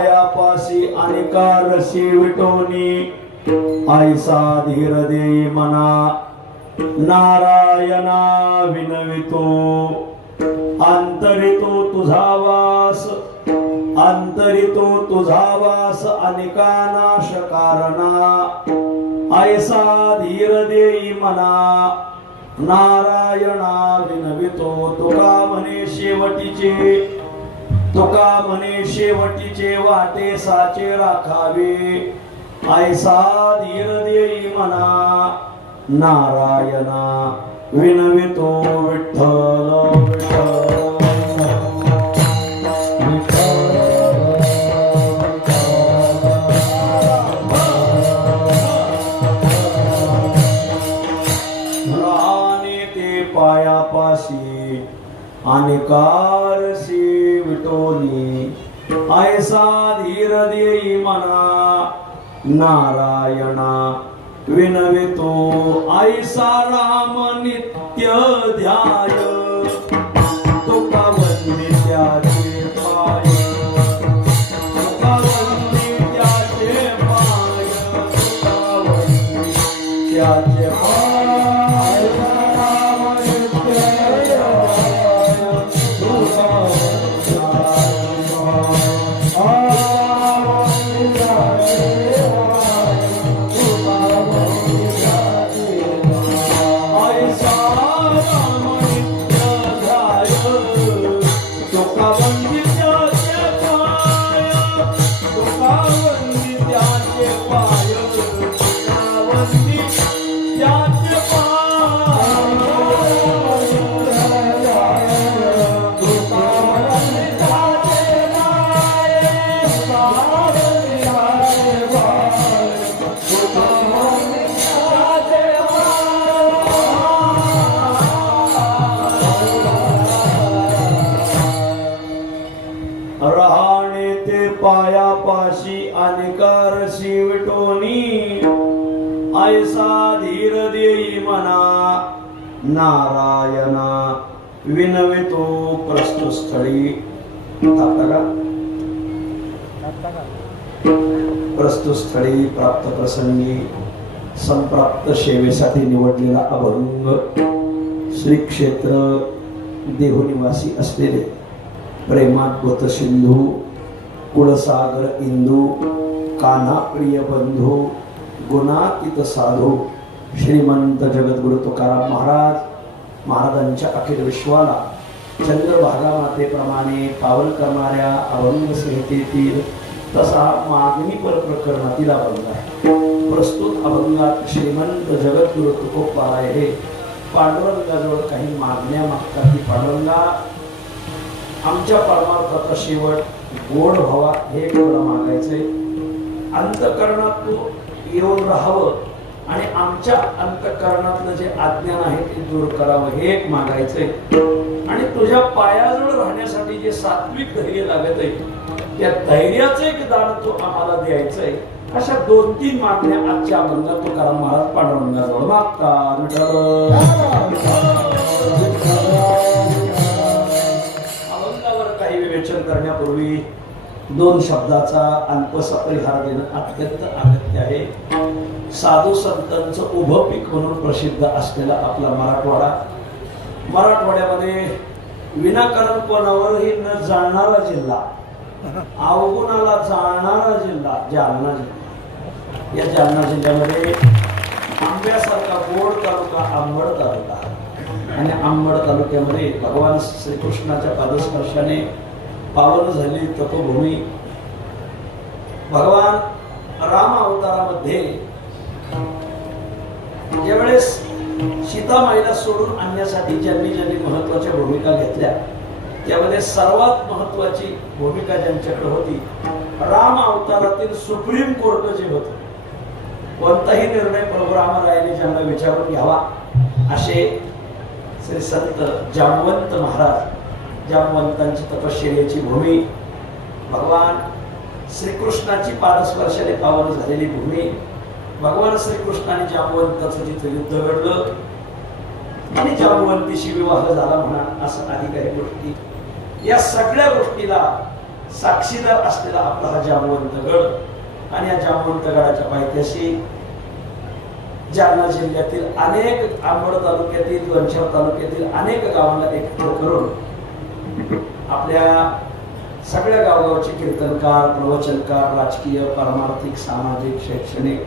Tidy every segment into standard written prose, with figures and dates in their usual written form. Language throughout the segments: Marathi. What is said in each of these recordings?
पायापाशी अनिकारशी विटोनी ऐसा धीर देई मना नारायणा विनवितो अंतरितो तुझा वास अंतरितो तुझा वास अनिकानाश कारणा ऐसा धीर देई मना नारायणा विनवितो तुका म्हणे शेवटीचे वाटे साचे राखावे ऐसा धीर देई मना नारायणा विनवितो विठ्ठल विठ्ठल पायापाशी अनिकारशी विटोनी ऐसा धीर देई मना नारायणा विनवितो ऐसा राम नित्य ध्याय तुका वंदित्याचे पाय तुका वंदित्याचे पाय तुका वंदित्याचे पाय राहणे ते पायापाशी अनिकारशी विटोनी ऐसा धीर देई मना नारायणा विनवितो प्रस्तुस्थळी प्रस्तुस्थळी प्राप्त प्रसंगी संप्राप्त सेवेसाठी निवडलेला अभंग श्री क्षेत्र देहुनिवासी असलेले प्रेमात सिंधू कुळसागर इंदू कान्हा प्रिय बंधू गुणातीत साधू श्रीमंत जगद्गुरु तुकाराम महाराजांच्या अखिल विश्वाला चंद्रभागा मातेप्रमाणे पावन करणाऱ्या अभंग संहितेतील तसा मागणी पर प्रकरणातील अभंग आहे. प्रस्तुत अभंगात श्रीमंत जगद्गुरु तुकोबाराय हे पांडुरंगाजवळ काही मागण्या मागतात. की पांडुरंगा, आमच्या परमार्थाचा शेवट गोड व्हावा हे मला मागायचंय. अंतःकरणात तू येऊन राहावं आणि आमच्या अंतःकरणातलं जे अज्ञान आहे ते दूर करावं हे एक मागायचंय. आणि तुझ्या पायाजवळ राहण्यासाठी जे सात्विक धैर्य लागत आहे त्या धैर्याचं एक दान तू आम्हाला द्यायचंय. अशा 2-3 मागण्या आजच्या अभंगात तुकाराम महाराज पांडुरंगाजवळ मागतात. विवेचन करण्यापूर्वी 2 शब्दाचा अल्पसा परिहार देणं अत्यंत अगत्य आहे. साधू संतांचं उभं पीक म्हणून प्रसिद्ध असलेला आपला मराठवाड्यामध्ये विनाकारणपणावरही न जाणणारा जिल्हा, अवगुणाला जाणणारा जिल्हा जालना जिल्हा. या जालना जिल्ह्यामध्ये आंब्यासारखा गोड तालुका अंबड तालुका आणि अंबड तालुक्यामध्ये भगवान श्रीकृष्णाच्या पादस्पर्शाने पावन झाली तपोभूमी. भगवान राम अवतारामध्ये ज्यावेळेस सीतामाईला सोडून आणण्यासाठी ज्यांनी महत्वाच्या भूमिका घेतल्या त्यामध्ये सर्वात महत्वाची भूमिका ज्यांच्याकडे होती राम अवतारातील सुप्रीम कोर्ट जे होते. कोणताही निर्णय प्रभू रामरायाने ज्यांना विचारून घ्यावा असे श्री संत जामवंत महाराज, जामवंतांची तपश्चर्याची भूमी, भगवान श्रीकृष्णाची पादस्पर्शाने पावन झालेली भूमी, भगवान श्रीकृष्णाने जामवंताचं जिथे युद्ध घडलं आणि जामवंतीशी विवाह झाला म्हणा असं आधी काही गोष्टी. या सगळ्या गोष्टीला साक्षीदार असलेला आपला हा जामवंत गड आणि या जामवंत गडाच्या पायथ्याशी जालना जिल्ह्यातील अनेक आंबड तालुक्यातील वंचार तालुक्यातील अनेक गावांना एकत्र करून आपल्या सगळ्या गावगावचे कीर्तनकार प्रवचनकार राजकीय पारमार्थिक सामाजिक शैक्षणिक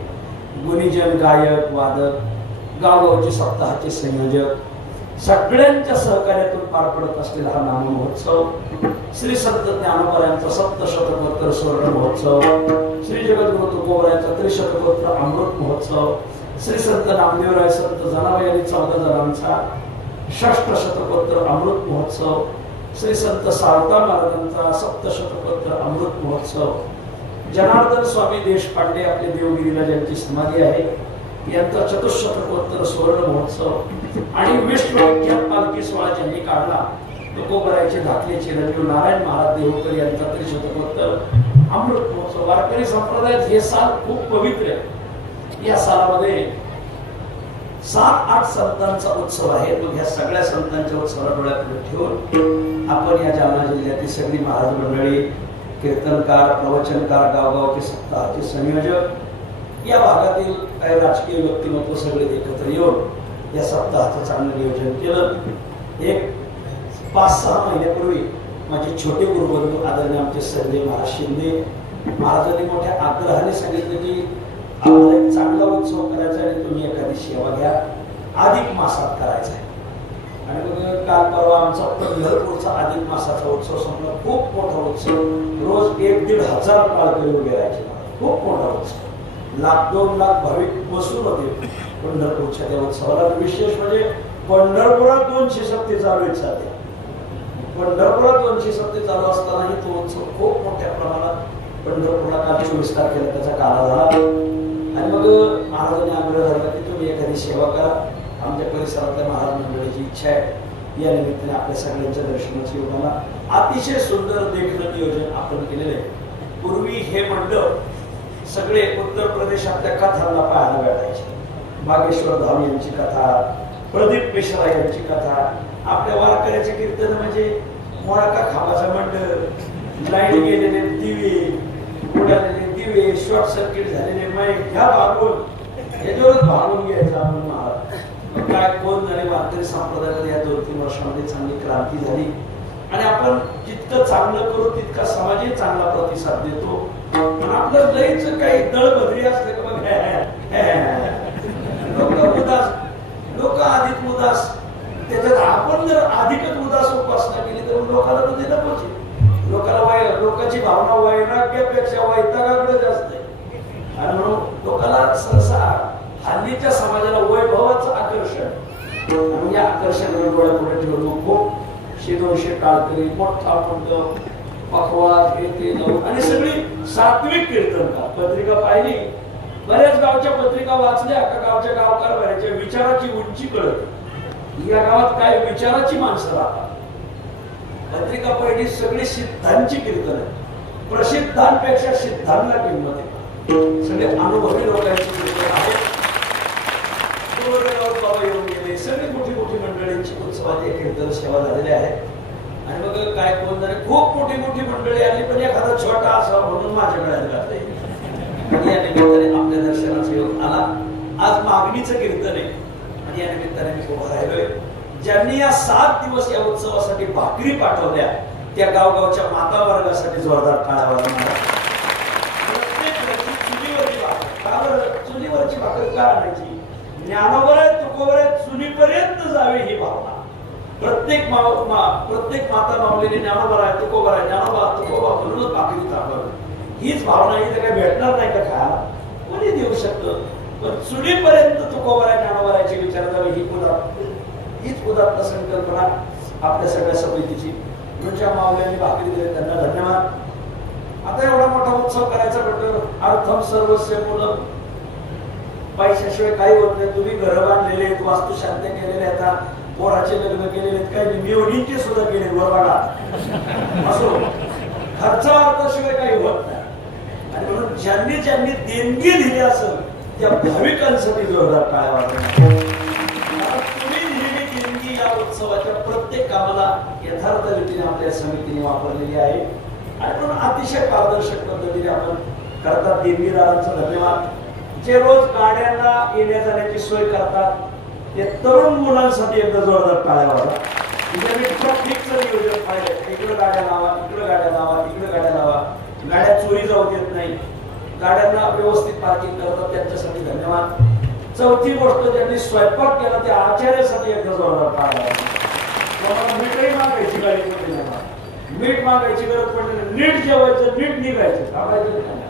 गुणीजन गायक वादक गावगावचे सप्ताहाचे संयोजक सगळ्यांच्या सहकार्यातून पार पडत असलेला हा नाम महोत्सव श्री संत ज्ञानोबा सप्तशतकोत्तर स्वर्ण महोत्सव श्री जगद्गुरु तुकोबरायांचा त्रिशतकोत्तर अमृत महोत्सव श्री संत नामदेवराय संत जनाबाई आणि 14 जणांचा षष्ठ शतकोत्तर अमृत महोत्सव श्री संत सावता महाराजांचा सप्तशतकोत्तर अमृत महोत्सव जनार्दन स्वामी देशपांडे आपले देवगिरीला ज्यांची समाधी आहे यांचा चतुष्शतकोत्तर सुवर्ण महोत्सव आणि विश्वविख्यात पालखी सोहळा ज्यांनी काढला तुकोबरायचे धाकले चिरंजीव नारायण महाराज देवकर यांचा त्रिशतकोत्तर अमृत महोत्सव वारकरी संप्रदायात हे साल खूप पवित्र आहे। या सालामध्ये 7-8 संतांचा उत्सव आहे। तो ह्या सगळ्या संतांच्या उत्सवाला डोळ्यापुढे ठेवून आपण या जालना जिल्ह्यातील सगळी महाराज मंडळी कीर्तनकार प्रवचनकार गावगावचे सप्ताहाचे संयोजक या भागातील काही राजकीय व्यक्तिमत्व सगळे एकत्र येऊन या सप्ताहाचं चांगलं नियोजन केलं। एक 5-6 महिन्यापूर्वी माझे छोटे गुरुबंधू आदरणीय आमचे संजय महाराज शिंदे महाराजांनी मोठ्या आग्रहाने सांगितलं की आम्हाला एक चांगला उत्सव करायचा आणि तुम्ही एखादी सेवा घ्या अधिक मासात करायचा आहे। आणि मग काल परवा आमचा पंढरपूरचा अधिक मासाचा उत्सव संपला। खूप मोठा उत्सव, रोज 1-1.5 हजार काळकरी उभे राहायचे। खूप मोठा उत्सव, 1-2 लाख भाविक बसून होते पंढरपूरच्या त्या उत्सवाला। विशेष म्हणजे पंढरपुरात 270 चालू आहेत सध्या। पंढरपुरात 270 चालू असतानाही तो उत्सव खूप मोठ्या प्रमाणात पंढरपूरला काल 24 तारखेला त्याचा काला झाला। आणि मग महाराजांनी आग्रह धरला की तुम्ही एखादी सेवा करा। आमच्या परिसरातल्या महाराज मंडळीची इच्छा आहे या निमित्ताने आपल्या सगळ्यांच्या दर्शनाची योगाला अतिशय सुंदर देखणं नियोजन आपण केलेलं आहे। पूर्वी हे मंडप सगळे उत्तर प्रदेशातल्या कथांना पाहायला भेटायचे। बागेश्वर धाम यांची कथा, प्रदीप मिश्रा यांची कथा, आपल्या वारकऱ्याचे कीर्तन म्हणजे मोळाका खांबाचा मंडप, लाईट गेलेले दिवे, उडालेले दिवे, शॉर्ट सर्किट झालेले माईक, ह्या भागून याच्यावरच भागून घ्यायचा आपण महाराज। काय कोण झाले वारकरी संप्रदायामध्ये या 2-3 वर्षामध्ये चांगली क्रांती झाली आणि आपण जितकं चांगलं करू तितका समाजही चांगला प्रतिसाद देतो। पण आपलं लईच काही दळबद्री असले का मग लोक अधिक उदास, त्याच्यात आपण जर अधिकच उदास उपासना केली तर लोकांना तर ते नकोच आहे। लोकांना लोकांची भावना वैराग्यापेक्षा वैतागाकडे जास्त आहे। आणि म्हणून लोकांना सहसा हल्लीच्या समाजाला वैभवाचं आकर्षण, म्हणजे आकर्षण डोळ्यापुढे ठेवून खूप 100-200 टाळकरी, मोठा मंडप, पखवाज येते जाऊन आणि सगळी सात्विक कीर्तनकार। पत्रिका पाहिली, बऱ्याच गावच्या पत्रिका वाचल्या का गावच्या गावकारभाराच्या विचाराची उंची कळत या गावात काय विचाराची माणसं राहतात। पत्रिका पहिली सगळी सिद्धांची कीर्तन आहे। प्रसिद्धांपेक्षा सिद्धांना किंमत आहे। सगळे अनुभवी लोकांची कीर्तन आहे। बाबा येऊन गेले, सगळी मोठी मंडळींची उत्सवाची कीर्तन सेवा झालेली आहे। आणि मग काय कोण झाले, खूप मोठी मंडळी आली पण एखादा छोटा असा म्हणून माझ्या गळ्यात घातलंय। या निमित्ताने आपल्या दर्शनाचा योग आला। आज मागणीचं कीर्तन आहे आणि या निमित्ताने मी उभा राहिलोय। ज्यांनी या 7 दिवस या उत्सवासाठी भाकरी पाठवल्या त्या गावगावच्या माता वर्गासाठी जोरदार टाळ्या वाजवा। चुलीवरची भाकर का आणायची? ज्ञानोबा तुकोबा चुलीपर्यंत जावे ही भावना प्रत्येक माता माऊलीने ज्ञानोबा तुकोबा म्हणूनच भाकरी तापवली। हीच भावना इथे काही भेटणार नाही का खायला? कोणी देऊ शकतं? पण चुलीपर्यंत तुकोबा ज्ञानोबाची विचार जावे हीच उदात्त संकल्पना आपल्या सगळ्या समितीची। म्हणजे माऊल्यांनी भाकरी दिली त्यांना धन्यवाद। आता एवढा मोठा उत्सव करायचा म्हटलं अर्थम सर्वस्व मूलम, पैशाशिवाय काही होत नाही। तुम्ही घर बांधलेले आहेत, वास्तुशांती केलेले आहेत, पोराचे लग्न केलेले आहेत, काही निवडींचे सुद्धा केले बरोबर असो, खर्चाशिवाय काही होत नाही। आणि म्हणून ज्यांनी देणगी दिली असेल त्या भाविकांसाठी जोरदार टाळ्या वाजवा। तुम्ही दिलेली देणगी या उत्सवाच्या प्रत्येक कामाला यथार्थ रीतीने आपल्या समितीने वापरलेली आहे। आणि म्हणून अतिशय पारदर्शक पद्धतीने आपण करतात. देणगीदारांचं धन्यवाद. जे रोज गाड्यांना येण्या जाण्याची सोय करतात ते तरुण मुलांसाठी एकदा जोरदार टाळ्या वाजवा. म्हणजे मी ट्रॅफिकचं नियोजन पाहिलं, इकडे गाड्या लावा, इकडे गाड्या लावा, इकडे गाड्या लावा, गाड्या चोरी जाऊ देत नाही, गाड्यांना व्यवस्थित पार्किंग करतात, त्यांच्यासाठी धन्यवाद. चौथी गोष्ट, ज्यांनी स्वयंपाक केला त्या आचार्यासाठी एकदा जोरदार टाळ्या वाजवा. मीठही मागायची गाडी पडली नाही, मीठ मागायची गरज पडली नाही, नीट जेवायचं, नीट निघायचं, काढायचं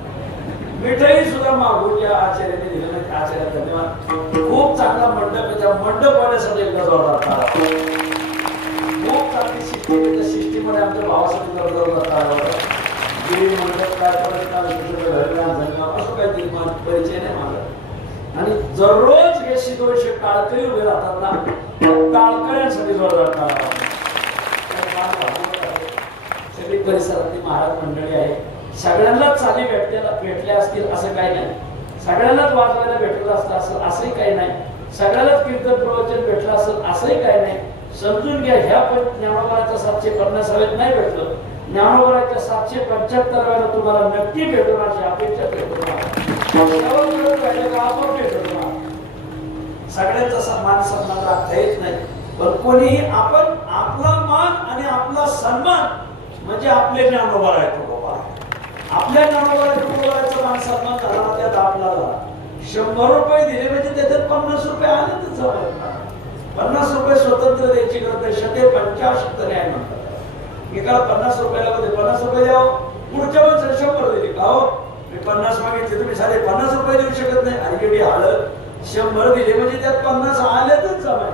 मिठाई सुद्धा मागून या आचार्याने दिलं नाही. आचार्य धन्यवाद. खूप चांगला मंडप आहे, त्या मंडप वाल्यासाठी एकदा जोरदार टाळ्या. खूप चांगली सिस्टीम आहे, त्या सिस्टीममध्ये आमच्या भावासाठी जोरदार टाळ्या. गिरी मंडप काय करायचं असं काही परिचय नाही माझा. आणि दररोज हे 200 टाळकरी उभे राहतात ना, टाळकऱ्यांसाठी जोरदार टाळ्या. सगळी परिसरातली महाराज मंडळी आहे, सगळ्यांनाच चाली भेटल्या असतील असं काही नाही, सगळ्यांनाच वाजवायला भेटलं असतं असंही काही नाही, सगळ्यालाच कीर्तन प्रवचन भेटलं असेल असंही काही नाही. समजून घ्या, ह्या ज्ञानोबाच्या 750 नाही भेटलं, ज्ञानोबाच्या 775 तुम्हाला नक्की भेटून अशी अपेक्षा करतो. सगळ्यांचा सन्मान राखता येत नाही, पण कोणीही आपण आपला मान आणि आपला सन्मान म्हणजे आपले ज्ञानोबा आहे. आपल्या ज्ञानोबाचा मान सन्मान झाला, त्यात आपला झाला. 100 रुपये दिले म्हणजे त्याच्यात 50 रुपये आले तर जवळ 50 रुपये स्वतंत्र द्यायची गरज आहे. 150 न्याय म्हणतात. एकाला 50 रुपयाला 50 रुपये द्यावं, पुढच्या वेळेस 100 दिली का हो, मी 50 मागितले तुम्ही सारे 50 रुपये देऊ शकत नाही. अलीकडे हालत 100 दिले म्हणजे त्यात 50 आलेतच जमा.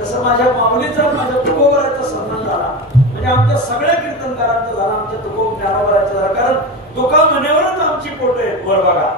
तसं माझ्या माऊलीचा, माझ्या तुकोबराचा सन्मान झाला म्हणजे आमच्या सगळ्या कीर्तनकारांचा झाला, आमच्या तुकोब ज्ञानोबराचा झाला. कारण तुका म्हणेवरच आमची पोट आहेत वर बघा.